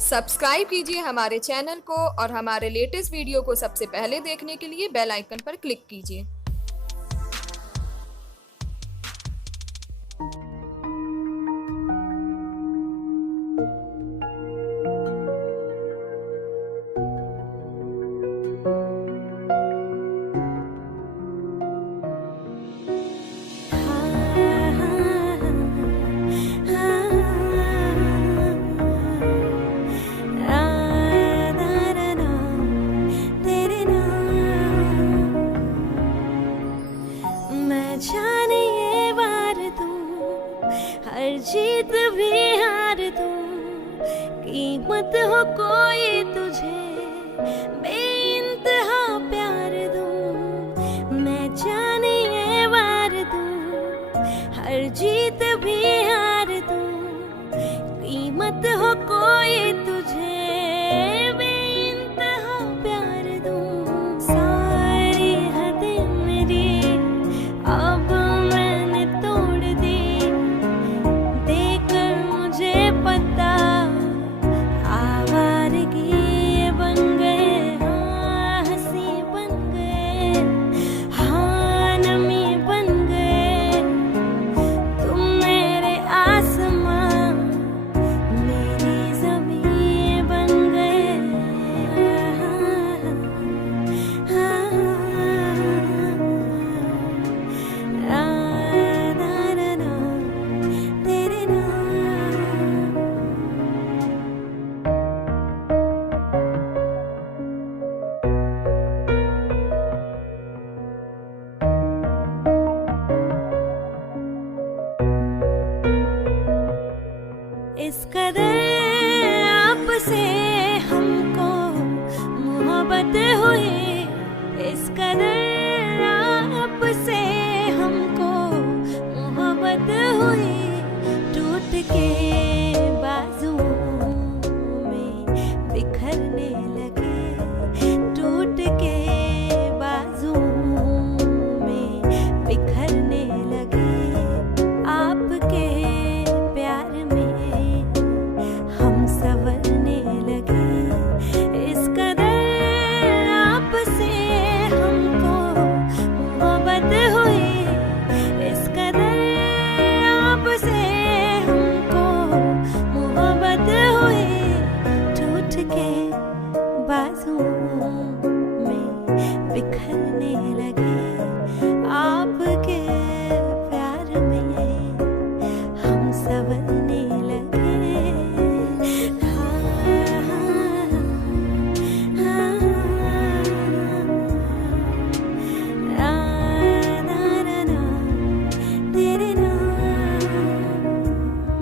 Subscribe कीजिए हमारे channel को और हमारे लेटेस्ट वीडियो को सबसे पहले देखने के लिए बेल आइकन पर क्लिक कीजिए। जाने ये वार दूं, हर जीत भी हार दूं, कीमत हो कोई तुझे बेइंतहा प्यार दूं। मैं जाने ये वार दूं, हर जीत भी हार दूं, कीमत हो कोई तुझे बेइंतहा प्यार दूं। सारी हदें मेरी अब मैंने तोड़ दी, देकर मुझे पता आवारगी ये बन गए, हाँ हंसी बन गए, हाँ नमी बन गए। तुम मेरे आसमां, मेरी ज़मीं बन गए। तेरे नाम इस कदर आपसे हमको मोहब्बत हुई, इस कदर आपसे हमको मोहब्बत हुई। टूट के बाजुओं में बिखरने लगे, टूट के बाजुओं में बिखरने लगे। आपके प्यार में हम संवरने लगे, इस कदर आपसे हमको मोहब्बत हुई, इस कदर आपसे हमको मोहब्बत हुई। टूट के बाजुओं में बिखरने लगे, आपके प्यार में हम संवरने लगे। तेरे नाम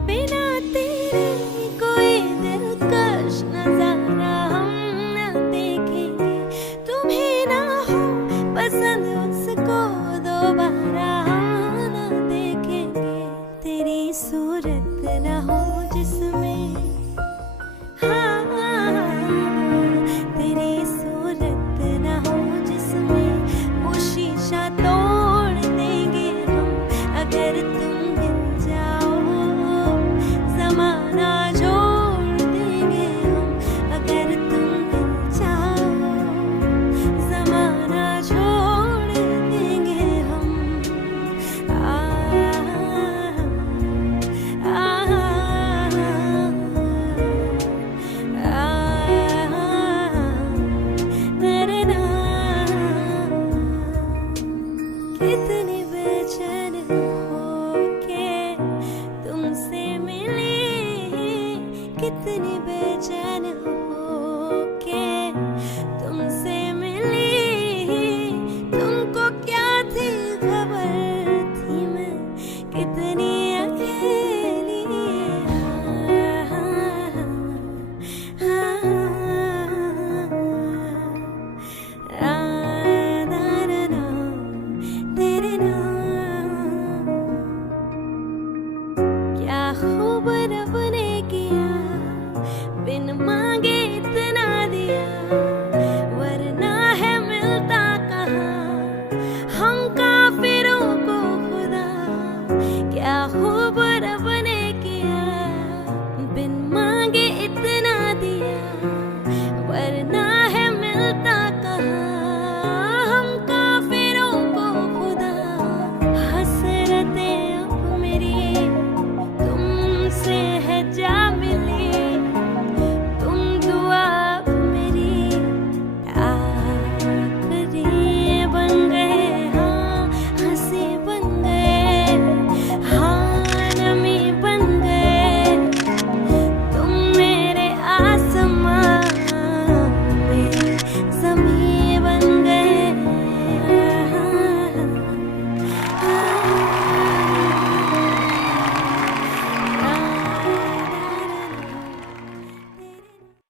बिना तेरे कोई दिलकश नजारा हम न देखेंगे। तुम्हें ना हो पसंद उसको दोबारा हम न देखेंगे। तेरी सूरत ना हो जिसमें, हाँ तेरी सूरत ना हो जिसमें, वो शीशा तोड़ देंगे हम अगर तुम मिल जाओ। जमाना छोड़ देंगे हम अगर तुम मिल जाओ, जमाना छोड़ देंगे हम। तेरे नाम कितने